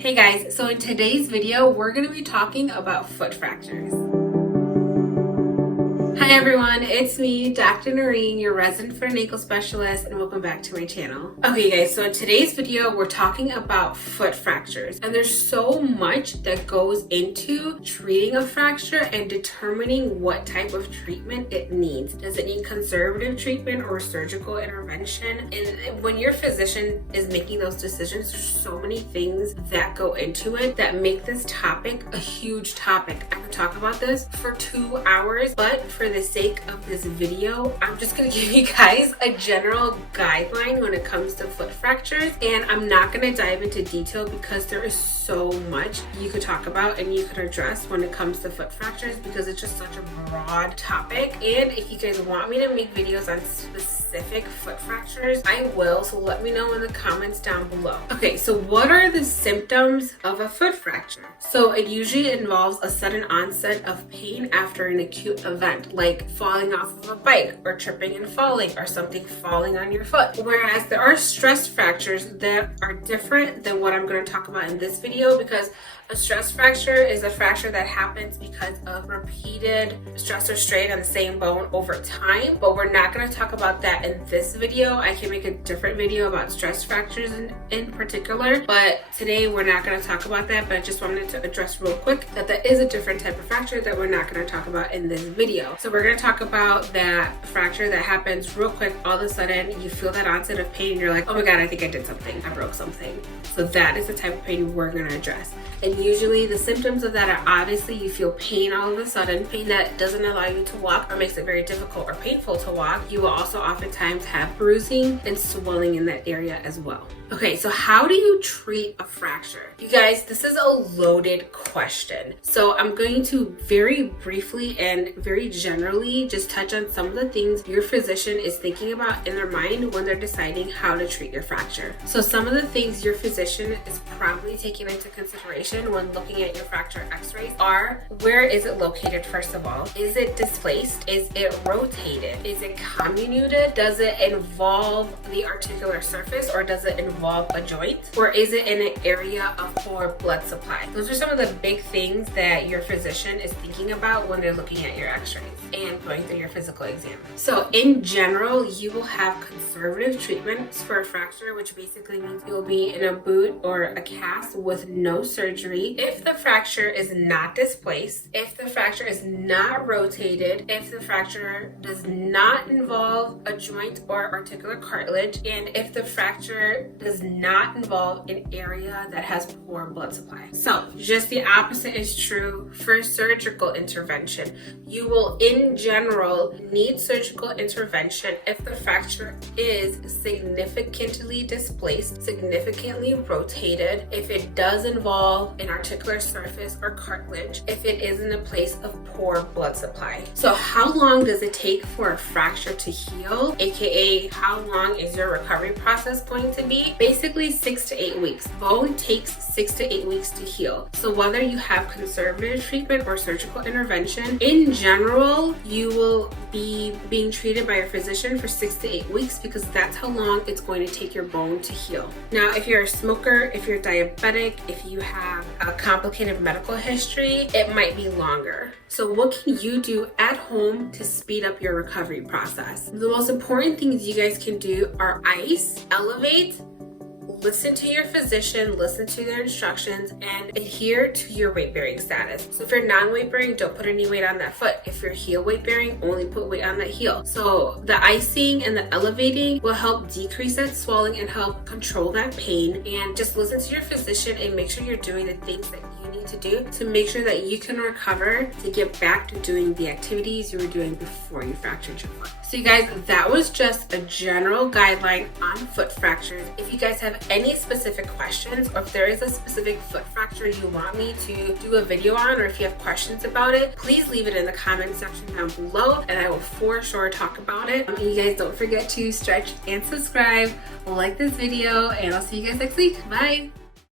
Hey guys, so in today's video, we're going to be talking about foot fractures. Hi everyone, it's me, Dr. Nooreen, your resident foot and ankle specialist, and welcome back to my channel. Okay guys, so in today's video, we're talking about foot fractures, and there's so much that goes into treating a fracture and determining what type of treatment it needs. Does it need conservative treatment or surgical intervention? And when your physician is making those decisions, there's so many things that go into it that make this topic a huge topic. I could talk about this for 2 hours, but for the sake of this video, I'm just gonna give you guys a general guideline when it comes to foot fractures, and I'm not gonna dive into detail because there is so much you could talk about and you could address when it comes to foot fractures because it's just such a broad topic. And if you guys want me to make videos on specific foot fractures, I will, so let me know in the comments down below. Okay, so what are the symptoms of a foot fracture? So it usually involves a sudden onset of pain after an acute event, like falling off of a bike or tripping and falling or something falling on your foot. Whereas there are stress fractures that are different than what I'm going to talk about in this video, because a stress fracture is a fracture that happens because of repeated stress or strain on the same bone over time, but we're not going to talk about that in this video. I can make a different video about stress fractures in particular, but today we're not going to talk about that. But I just wanted to address real quick that is a different type of fracture that we're not going to talk about in this video. So we're going to talk about that fracture that happens real quick. All of a sudden you feel that onset of pain and you're like, oh my god, I think I did something, I broke something. So that is the type of pain we're going to address. And usually the symptoms of that are obviously you feel pain all of a sudden, pain that doesn't allow you to walk or makes it very difficult or painful to walk. You will also oftentimes have bruising and swelling in that area as well. Okay, so how do you treat a fracture? You guys, this is a loaded question. So I'm going to very briefly and very generally just touch on some of the things your physician is thinking about in their mind when they're deciding how to treat your fracture. So some of the things your physician is probably taking into consideration when looking at your fracture x-rays are: where is it located first of all? Is it displaced? Is it rotated? Is it comminuted? Does it involve the articular surface or does it involve a joint? Or is it in an area of poor blood supply? Those are some of the big things that your physician is thinking about when they're looking at your x-rays and going through your physical exam. So in general, you will have conservative treatments for a fracture, which basically means you'll be in a boot or a cast with no surgery. If the fracture is not displaced, if the fracture is not rotated, if the fracture does not involve a joint or articular cartilage, and if the fracture does not involve an area that has poor blood supply. So just the opposite is true for surgical intervention. You will in general need surgical intervention if the fracture is significantly displaced, significantly rotated, if it does involve an articular surface or cartilage, if it is in a place of poor blood supply. So how long does it take for a fracture to heal, aka how long is your recovery process going to be? Basically 6 to 8 weeks. Bone takes 6 to 8 weeks to heal. So whether you have conservative treatment or surgical intervention, in general, you will be being treated by your physician for 6 to 8 weeks because that's how long it's going to take your bone to heal. Now, if you're a smoker, if you're diabetic, if you have a complicated medical history, it might be longer. So what can you do at home to speed up your recovery process? The most important things you guys can do are ice, elevate, listen to your physician, listen to their instructions, and adhere to your weight bearing status. So if you're non-weight bearing, don't put any weight on that foot. If you're heel weight bearing, only put weight on that heel. So the icing and the elevating will help decrease that swelling and help control that pain. And just listen to your physician and make sure you're doing the things that you need to do to make sure that you can recover to get back to doing the activities you were doing before you fractured your foot. So you guys, that was just a general guideline on foot fractures. If you guys have any specific questions, or if there is a specific foot fracture you want me to do a video on, or if you have questions about it, please leave it in the comment section down below and I will for sure talk about it. And you guys don't forget to stretch and subscribe, like this video, and I'll see you guys next week. Bye.